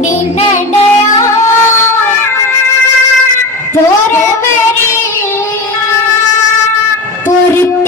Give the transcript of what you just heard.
നിന്നടയാ? പോരവരെ. പൊരുത്തിരുങ്ങ